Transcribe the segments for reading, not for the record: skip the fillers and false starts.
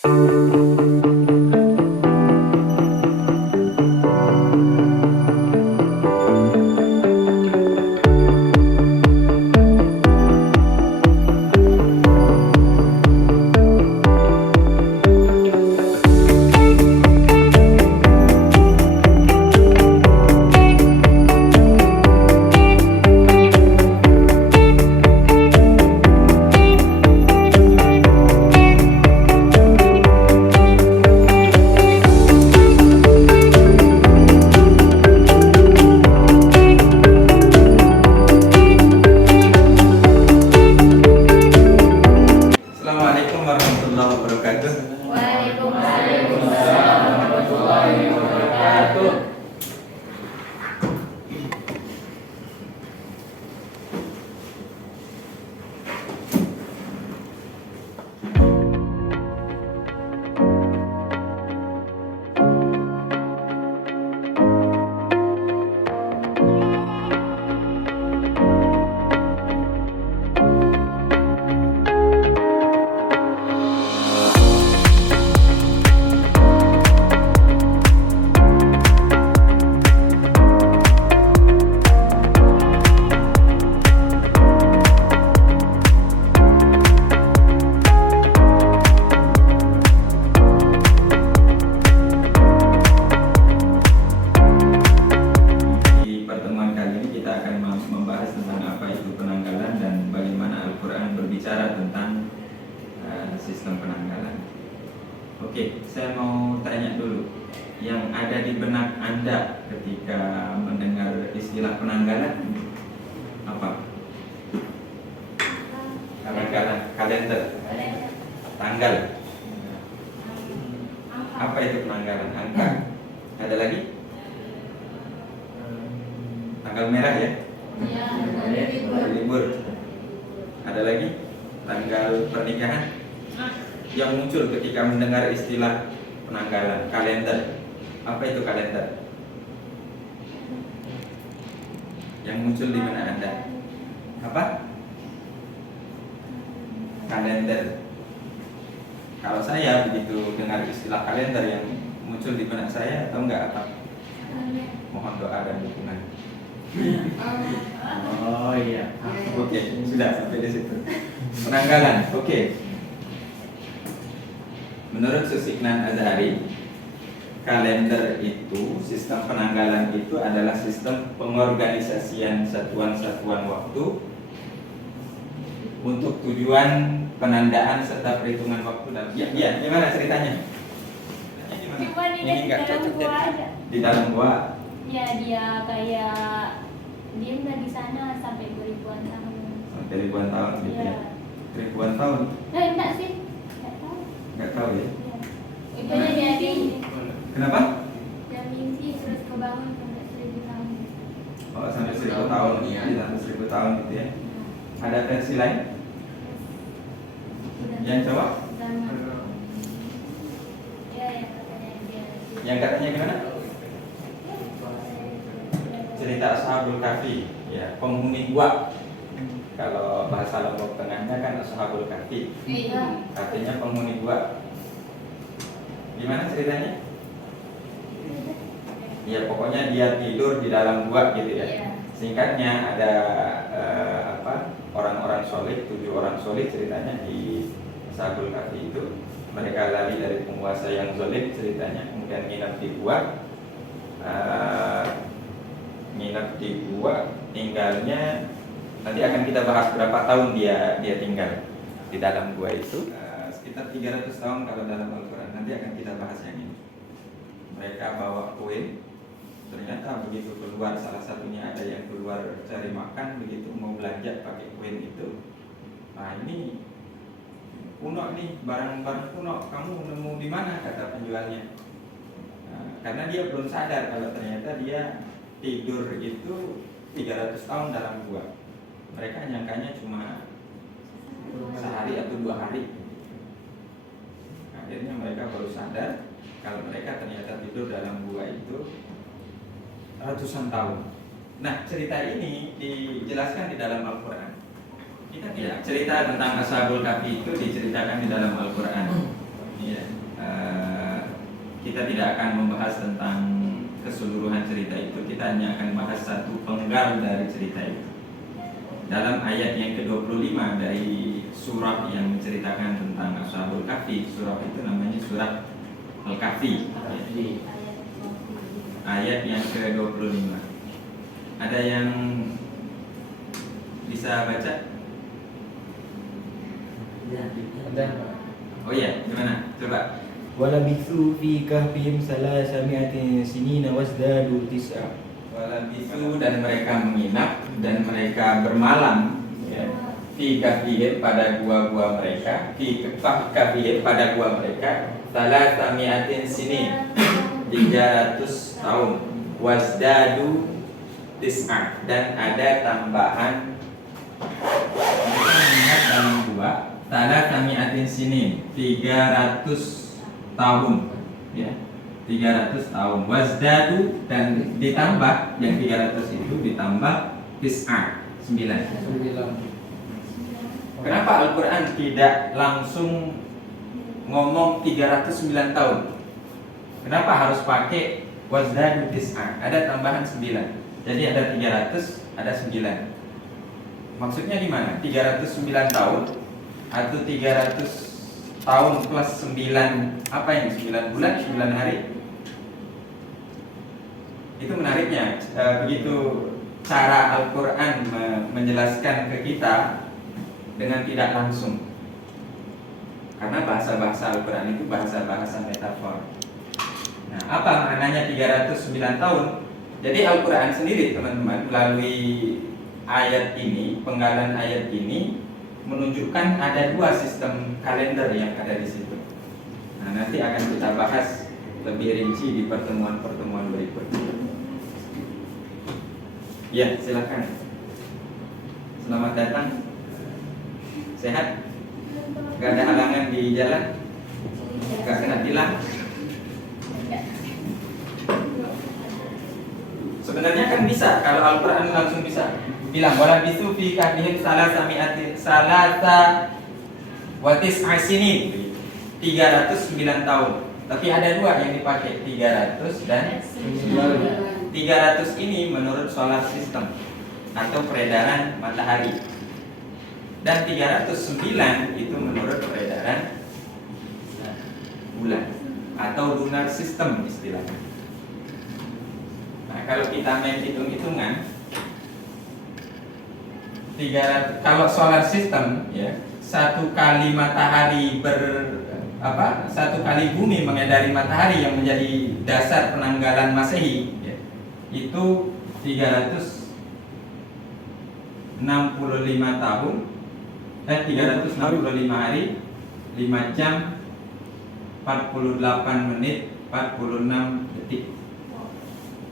Assalamualaikum warahmatullahi wabarakatuh. Waalaikumsalam warahmatullahi wabarakatuh. Di pertemuan kali ini kita akan membahas tentang apa itu penanggalan dan bagaimana Al-Quran berbicara tentang sistem penanggalan. Oke, saya mau tanya dulu, yang ada di benak Anda ketika mendengar istilah penanggalan apa? Penanggalan, kalender, tanggal. Apa itu penanggalan? Angka. Ada lagi? Tanggal merah ya? Hari libur. Ada lagi? Tanggal pernikahan. Yang muncul ketika mendengar istilah penanggalan, kalender. Apa itu kalender? Yang muncul di mana Anda? Apa? Kalender. Kalau saya begitu dengar istilah kalender, yang muncul di benak saya, tahu nggak apa? Mohon doa dan dukungan. Oh iya. Oke, sudah sampai di situ. Penanggalan. Oke. Menurut Susiknan Azhari, kalender itu, sistem penanggalan itu adalah sistem pengorganisasian satuan-satuan waktu untuk tujuan penandaan serta perhitungan waktu dan gimana ceritanya? Cuman ini di nggak dalam cocok gua ya? aja. Di dalam gua. Ya dia kayak dia udah di sana sampai beribuan tahun. Sampai ribuan tahun gitu ya. Iya. Ribuan tahun. Nah, enggak sih? Enggak tahu. Nggak tahu ya. Iya. Itu dia mimpi. Kenapa? Dia mimpi terus kebangun sampai 1000 tahun. Oh, sampai 1000 tahun. Iya. Sampai 1000 tahun gitu ya. Ada versi lain? Udah. Yang coba? Zaman. Ya, yang katanya dia. Yang katanya gimana? Cerita Ashabul Kahfi, ya, penghuni gua. Kalau bahasa Lombok Tengahnya kan Ashabul Kahfi, Iya. artinya penghuni gua. Gimana ceritanya? Ya pokoknya dia tidur di dalam gua gitu ya. Iya. Singkatnya ada orang-orang soleh, 7 orang soleh ceritanya di Ashabul Kahfi itu. Mereka lari dari penguasa yang zalim ceritanya, kemudian nginap di gua. Nginap di gua, tinggalnya nanti akan kita bahas berapa tahun dia tinggal di dalam gua itu. Sekitar 300 tahun kalau dalam Al-Quran, nanti akan kita bahas yang ini. Mereka bawa kue, ternyata begitu keluar, salah satunya ada yang keluar cari makan, begitu mau belanja pakai kue itu. Nah ini kuno nih, barang-barang kuno, kamu nemu di mana, kata penjualnya. Nah, karena dia belum sadar kalau ternyata dia tidur itu 300 tahun dalam gua. Mereka nyangkanya cuma sehari atau 2 hari. Akhirnya mereka baru sadar kalau mereka ternyata tidur dalam gua itu ratusan tahun. Nah, cerita ini dijelaskan di dalam Al-Quran. Kita tidak cerita tentang Ashabul Kahfi itu diceritakan di dalam Al-Quran. Iya. kita tidak akan membahas tentang keseluruhan cerita itu, kita hanya akan bahas satu penggal dari cerita itu. Dalam ayat yang ke-25 dari surah yang menceritakan tentang Ashabul Kahfi, surah itu namanya surah Al-Kahfi. Ayat yang ke-25. Ada yang bisa baca? Ada. Oh iya, gimana? Coba. Walabithu fi kahfihim salasami'atin sinina wasdadu tis'a. Walabisu, dan mereka menginap dan mereka bermalam, ya, fi kahfihim pada gua-gua mereka, fi kahfihim pada gua mereka, salasami'atin sinin, 300 tahun, wasdadu tis'a, dan ada tambahan dalam gua, salasami'atin sinin, 300 tahun, ya, 300 tahun, wasdadu, dan ditambah yang 300 itu ditambah tis'a, 9. Kenapa Al-Quran tidak langsung ngomong 309 tahun? Kenapa harus pakai wasdadu tis'a? Ada tambahan 9. Jadi ada 300, ada 9. Maksudnya gimana? 309 tahun atau 300 tahun plus 9, apa ini? 9 bulan, 9 hari? Itu menariknya, begitu cara Al-Quran menjelaskan ke kita dengan tidak langsung. Karena bahasa-bahasa Al-Quran itu bahasa-bahasa metafor. Nah, apa maknanya 309 tahun? Jadi Al-Quran sendiri, teman-teman, melalui ayat ini, penggalan ayat ini, menunjukkan ada dua sistem kalender yang ada di situ. Nah, nanti akan kita bahas lebih rinci di pertemuan-pertemuan berikutnya. Ya, silakan. Selamat datang. Sehat? Gak ada halangan di jalan? Gak kena tilang? Sebenarnya kan bisa, kalau Al-Quran langsung bisa bilang wala bisu fi kahfihim salasa wa tis'a sinin, 309 tahun. Tapi ada dua yang dipakai, 300 dan 9. 300 ini menurut solar system atau peredaran matahari, dan 309 itu menurut peredaran bulan atau lunar system istilahnya. Nah, kalau kita main hitung-hitungan, kalau solar system, ya, satu kali matahari satu kali bumi mengedari matahari yang menjadi dasar penanggalan Masehi, ya, itu 365 tahun, 365 hari, 5 jam, 48 menit, 46 detik.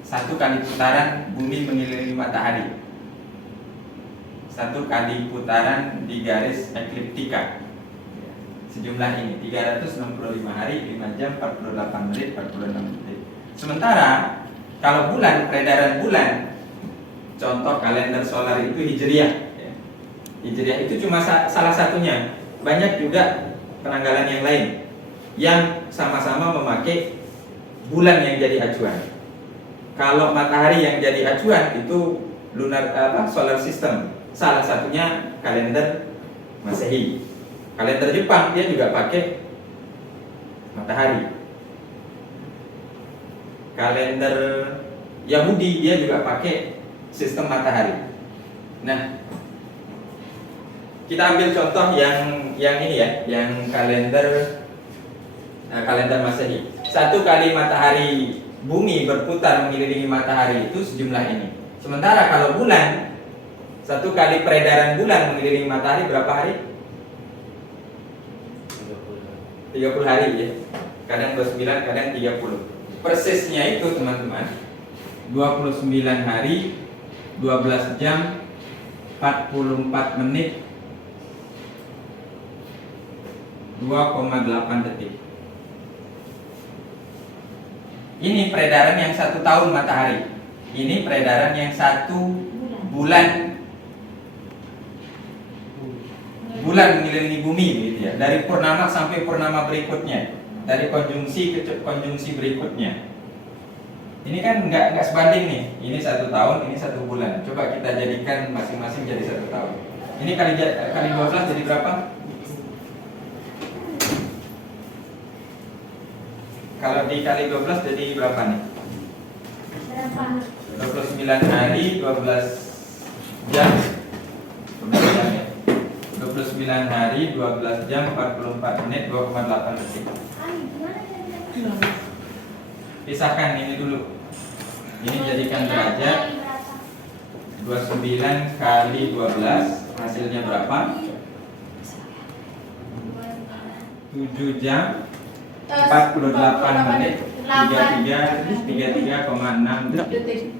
Satu kali putaran bumi mengelilingi matahari, satu kali putaran di garis ekliptika. Sejumlah ini 365 hari, 5 jam, 48 menit, 46 detik. Sementara kalau bulan, peredaran bulan, contoh kalender solar itu Hijriah, ya. Hijriah itu cuma salah satunya. Banyak juga penanggalan yang lain yang sama-sama memakai bulan yang jadi acuan. Kalau matahari yang jadi acuan itu solar system. Salah satunya kalender Masehi. Kalender Jepang dia juga pakai matahari. Kalender Yahudi dia juga pakai sistem matahari. Nah, kita ambil contoh yang ini ya, yang kalender Masehi. Satu kali matahari bumi berputar mengelilingi matahari itu sejumlah ini. Sementara kalau bulan, satu kali peredaran bulan mengelilingi matahari berapa hari? 30 hari, ya. Kadang 29, kadang 30. Persisnya itu, teman-teman, 29 hari, 12 jam, 44 menit, 2,8 detik. Ini peredaran yang 1 tahun matahari. Ini peredaran yang 1 bulan mengelilingi bumi, gitu ya. Dari purnama sampai purnama berikutnya. dari konjungsi ke konjungsi berikutnya. Ini kan nggak sebanding nih. Ini 1 tahun, ini 1 bulan. Coba kita jadikan masing-masing jadi 1 tahun. Ini kali 12 jadi berapa? Kalau dikali 12 jadi berapa nih? Berapa? 29 hari, 12 jam. 12 jam ya. 29 hari, 12 jam, 44 menit, 2,8 detik. Pisahkan ini dulu. Ini jadikan derajat. 29 kali 12 hasilnya berapa? 7 jam 48 menit 33,6 detik.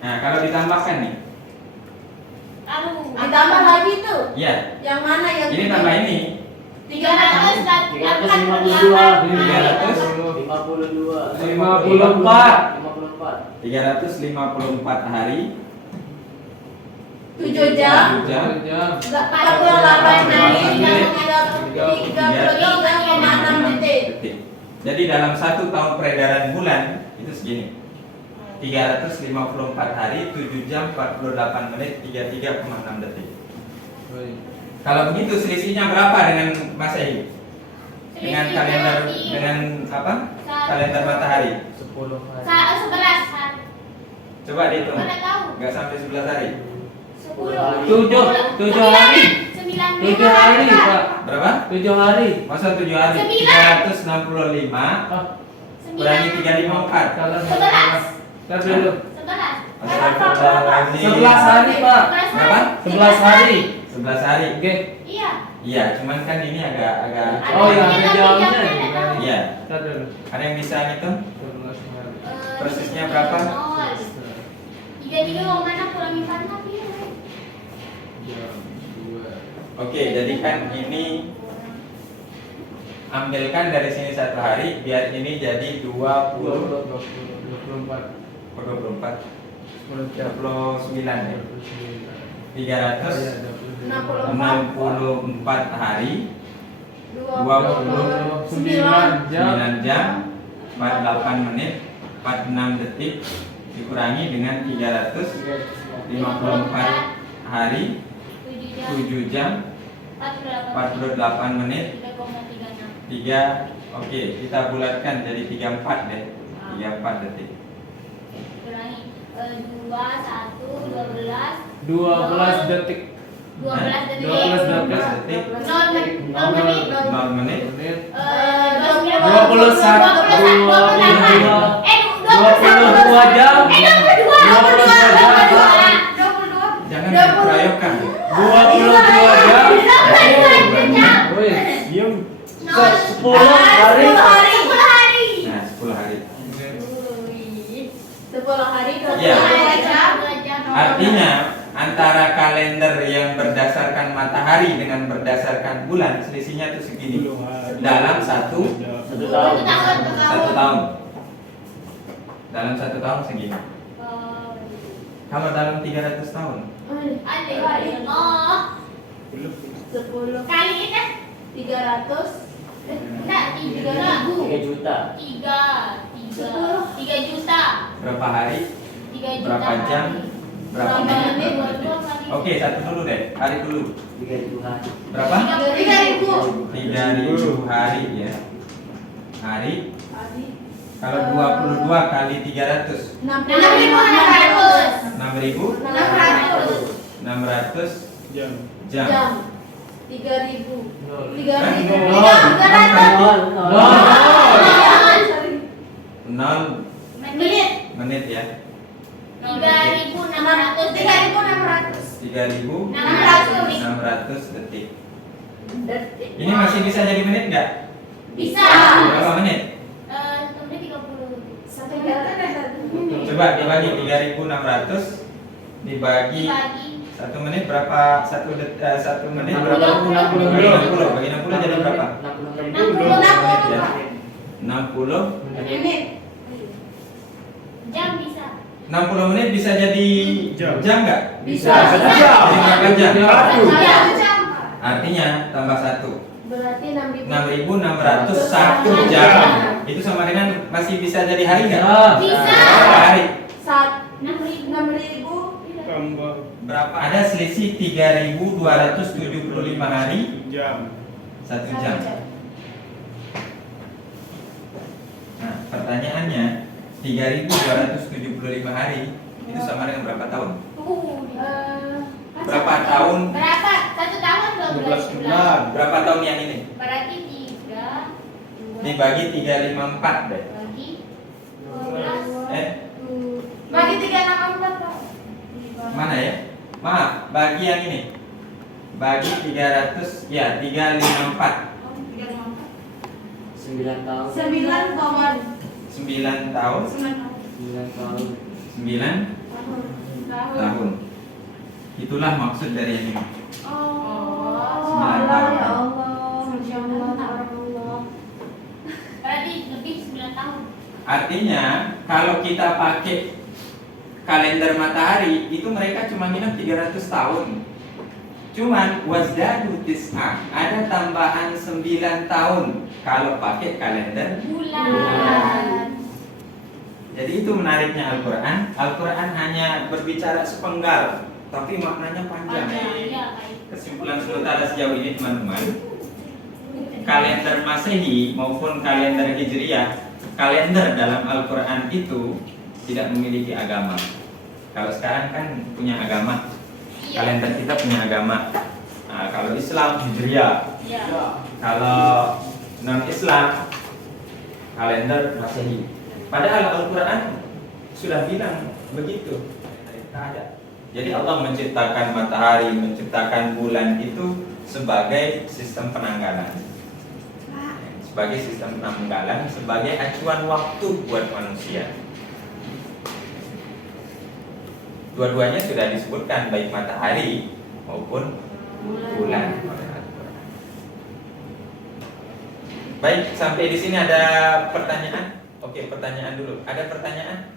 Nah, kalau ditambahkan nih. Ditambah lagi tuh. Ya. Yang mana yang Ini tambah ini. 354 hari 7 jam 7 jam 48 hari 33,6 detik. Jadi dalam 1 tahun peredaran bulan itu segini. 354 hari 7 jam 48 menit 33,6 detik. Kalau begitu selisihnya berapa dengan Masehi? Dengan kalender dengan apa? Kalender matahari. 10 hari. 11 hari. Coba dihitung. Mana tahu? Enggak sampai 11 hari. 10. 7 hari. 7 hari, Pak. Berapa? 7 hari. Masa 7 hari? 365 kurangi 354. Kalau 11. Tar dulu. 11. 11 hari, Pak. Berapa? 11 hari. 11 hari. Oke. Iya. Iya, cuman kan ini agak Oh, ya, ada jamnya. Iya. Tar dulu. Ada yang bisa ngitung? 11 hari. Persisnya berapa? 33 mau mana kurangin 4 ya. Jam 2. Oke, jadikan ini ambilkan dari sini 1 hari biar ini jadi 20 24. 24 10 jam. 29 ya. 364 hari 29 jam. 9 jam 48 menit 46 detik dikurangi dengan 354 hari 7 jam 48 menit 3. Oke, kita bulatkan jadi 34 deh. 34 detik. Kurangi 2, 1, 12 12 detik. 12 detik 12 detik 0 menit 0 menit 21 22 jam. 22 jam. jangan diperayokkan 22 jam. Woi, diam. 10 hari. nah 10 hari 10 hari Iya. 22 jam. artinya antara kalender yang berdasarkan matahari dengan berdasarkan bulan selisihnya itu segini dalam satu tahun dalam 1 tahun segini kalau dalam 300 tahun 10 kali kita 300 enggak 3 juta. 3 juta berapa hari 3 juta berapa jam berapa Berapa menit menit? berapa detik? Oke, satu dulu deh hari dulu 3 hari. berapa 3.000 3.000 hari ya hari kalau 22 kali 300 6.600 6.600 Jam. jam 3.000 0 menit menit ya 3.600 3.600 detik ini masih bisa jadi menit nggak? bisa Berapa menit? 1 menit 30 Coba dibagi 3.600 dibagi dibagi 1 menit berapa? 1 menit berapa? 60. Bagi 60 bagi 60 jadi berapa? 60 Ya. 60 menit jam bisa 60 menit bisa jadi jam nggak? bisa Jadi berapa jam? Satu. Artinya tambah 1 Berarti 6.601 jam. Itu sama dengan masih bisa jadi hari nggak? Bisa. Berapa hari? 6.000. 6.000. Berapa? Ada selisih 3.275 hari Jam. 1 jam. Nah, pertanyaannya 3.275 hari itu sama dengan berapa tahun? Berapa tahun? Berapa? 1 tahun 12 bulan. Berapa tahun yang ini? Berarti 3 Dibagi 354 deh. bagi 12. Bagi 364, Pak. Mana ya? Maaf, bagi yang ini. Bagi 300, ya 354. 9 tahun. 9 tahun. 9 tahun. 9 tahun. 9 tahun. Itulah maksud dari yang ini. Oh, 9 tahun. ya Allah. Masya Allah, Allah. Berarti lebih 9 tahun. Artinya kalau kita pakai kalender matahari itu mereka cuma nginep 300 tahun. Cuman wazdadu tis'ah, ada tambahan 9 tahun kalau pakai kalender. Bulan. Jadi itu menariknya Al-Quran. Al-Quran hanya berbicara sepenggal, tapi maknanya panjang. Iya, baik. Kesimpulan sementara sejauh ini teman-teman, kalender Masehi maupun kalender Hijriyah, kalender dalam Al-Quran itu tidak memiliki agama. Kalau sekarang kan punya agama, kalender kita punya agama. Nah, kalau Islam Hijriyah, Iya. kalau non-Islam kalender Masehi. Padahal Al-Quran sudah bilang begitu. Tak ada. Jadi Allah menciptakan matahari, menciptakan bulan itu sebagai sistem penanggalan. Sebagai sistem penanggalan, sebagai acuan waktu buat manusia. Dua-duanya sudah disebutkan, baik matahari maupun bulan oleh Al-Quran. Baik, sampai di sini ada pertanyaan? Oke, pertanyaan dulu. Ada pertanyaan?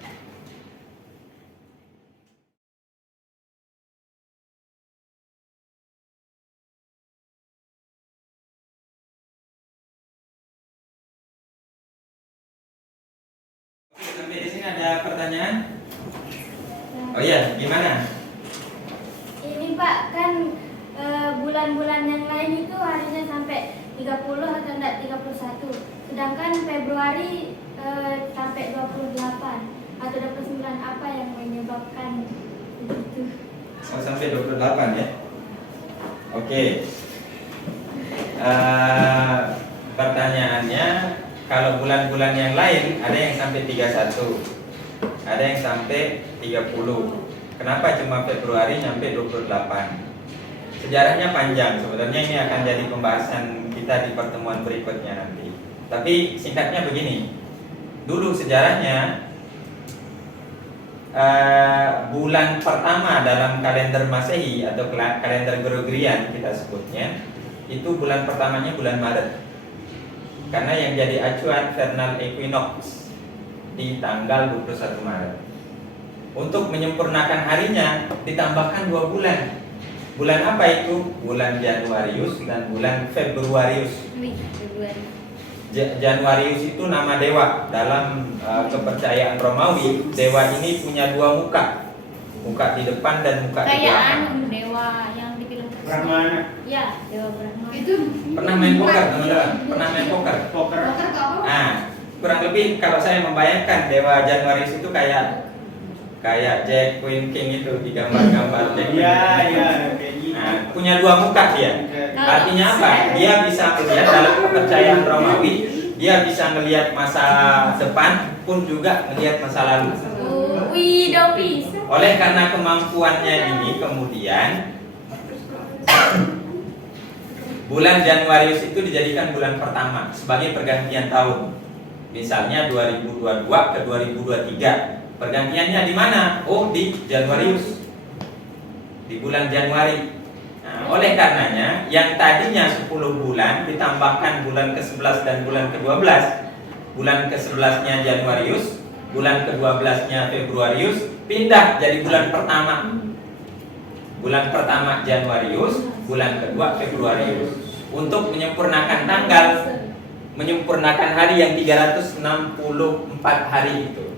Oke, sampai di sini ada pertanyaan? Oh iya, gimana? Ini Pak, kan bulan-bulan yang lain itu harinya sampai 30 atau enggak 31. Sedangkan Februari sampai 28 atau 29, apa yang menyebabkan begitu? Oh, sampai 28 ya? Oke. Pertanyaannya, kalau bulan-bulan yang lain ada yang sampai 31, ada yang sampai 30. Kenapa cuma Februari sampai 28? Sejarahnya panjang, sebenarnya ini akan jadi pembahasan kita di pertemuan berikutnya nanti. Tapi singkatnya begini, dulu sejarahnya bulan pertama dalam kalender Masehi atau kalender Gregorian kita sebutnya, itu bulan pertamanya bulan Maret. Karena yang jadi acuan vernal equinox di tanggal 21 Maret. Untuk menyempurnakan harinya ditambahkan 2 bulan. Bulan apa itu? Bulan Januarius dan bulan Februarius. Februari. Januarius itu nama dewa. Dalam kepercayaan Romawi, dewa ini punya 2 muka. Muka di depan dan muka di Kayak belakang. dewa yang di film Brahmana. Ya, dewa Brahma. Itu Pernah main poker teman-teman? Pernah main poker? Poker. poker kau? Nah, kurang lebih kalau saya membayangkan dewa Januarius itu kayak Jack, Queen, King itu di gambar-gambar Jack. Iya, iya, kayak gitu. Nah, punya 2 muka dia. Artinya apa? Dia bisa melihat dalam kepercayaan Romawi, dia bisa melihat masa depan pun juga melihat masa lalu. Wih, dong bisa. Oleh karena kemampuannya ini, kemudian bulan Januarius itu dijadikan bulan pertama sebagai pergantian tahun. Misalnya 2022 ke 2023. Pergantiannya di mana? Oh, di Januarius. Di bulan Januari. Nah, oleh karenanya yang tadinya 10 bulan ditambahkan bulan ke-11 dan bulan ke-12. Bulan ke-11-nya Januarius, bulan ke-12-nya Februarius, pindah jadi bulan pertama. Bulan pertama Januarius, bulan kedua Februarius. untuk menyempurnakan tanggal, menyempurnakan hari yang 364 hari itu.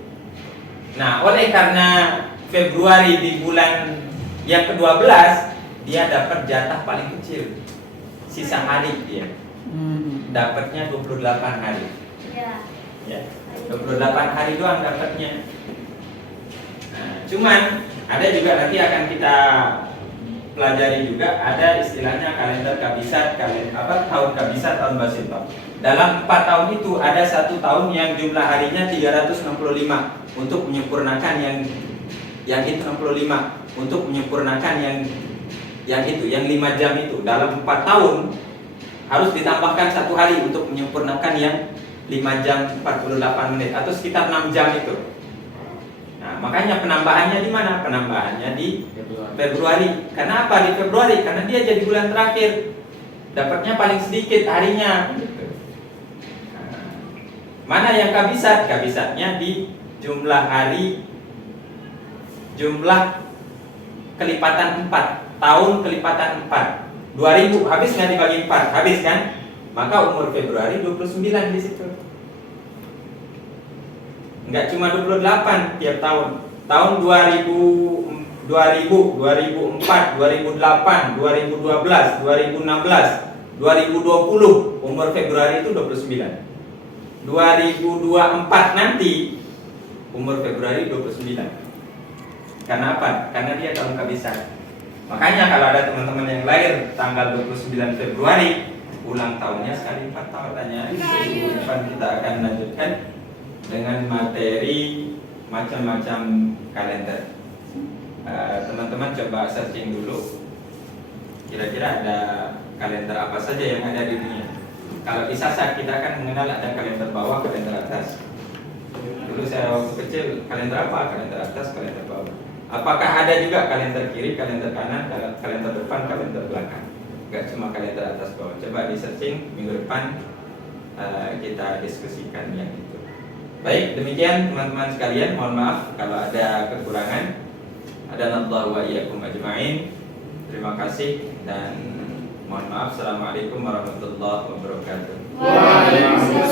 Nah, oleh karena Februari di bulan yang ke-12 dia dapat jatah paling kecil. Sisa hari dia dapatnya 28 hari. Ya. Ya, 28 hari doang dapatnya. Nah, cuman ada juga nanti akan kita pelajari juga ada istilahnya kalender kabisat, tahun kabisat, tahun Basinto. Dalam 4 tahun itu ada 1 tahun yang jumlah harinya 365 untuk menyempurnakan yang itu 65 untuk menyempurnakan yang itu yang 5 jam itu. Dalam 4 tahun harus ditambahkan 1 hari untuk menyempurnakan yang 5 jam 48 menit atau sekitar 6 jam itu. Nah, makanya penambahannya di mana? Penambahannya di Februari. Karena apa di Februari? Karena dia jadi bulan terakhir. Dapatnya paling sedikit harinya. Nah, mana yang kabisat? Kabisatnya di jumlah hari, jumlah kelipatan 4. Tahun kelipatan 4. 2000 habis nggak dibagi 4? Habis kan? Maka umur Februari 29 di situ. Enggak cuma 28 tiap tahun. Tahun 2000, 2004, 2008, 2012, 2016, 2020 umur Februari itu 29. 2024 nanti umur Februari 29. Karena apa? Karena dia tahun kabisat. Makanya kalau ada teman-teman yang lahir tanggal 29 Februari, ulang tahunnya sekali 4 tahun tanya. Depan kita akan lanjutkan dengan materi macam-macam kalender. Teman-teman coba searching dulu. Kira-kira ada kalender apa saja yang ada di dunia. Kalau di Sasak kita akan mengenal ada kalender bawah, kalender atas. Dulu saya waktu kecil kalender apa? Kalender atas, kalender bawah. Apakah ada juga kalender kiri, kalender kanan, kalender depan, kalender belakang? Gak cuma kalender atas bawah. Coba di searching minggu depan kita diskusikan yang itu. Baik, demikian teman-teman sekalian. Mohon maaf kalau ada kekurangan. Adanallahu wa iyyakum ajma'in. Terima kasih dan mohon maaf. Assalamualaikum warahmatullahi wabarakatuh. Waalaikumsalam.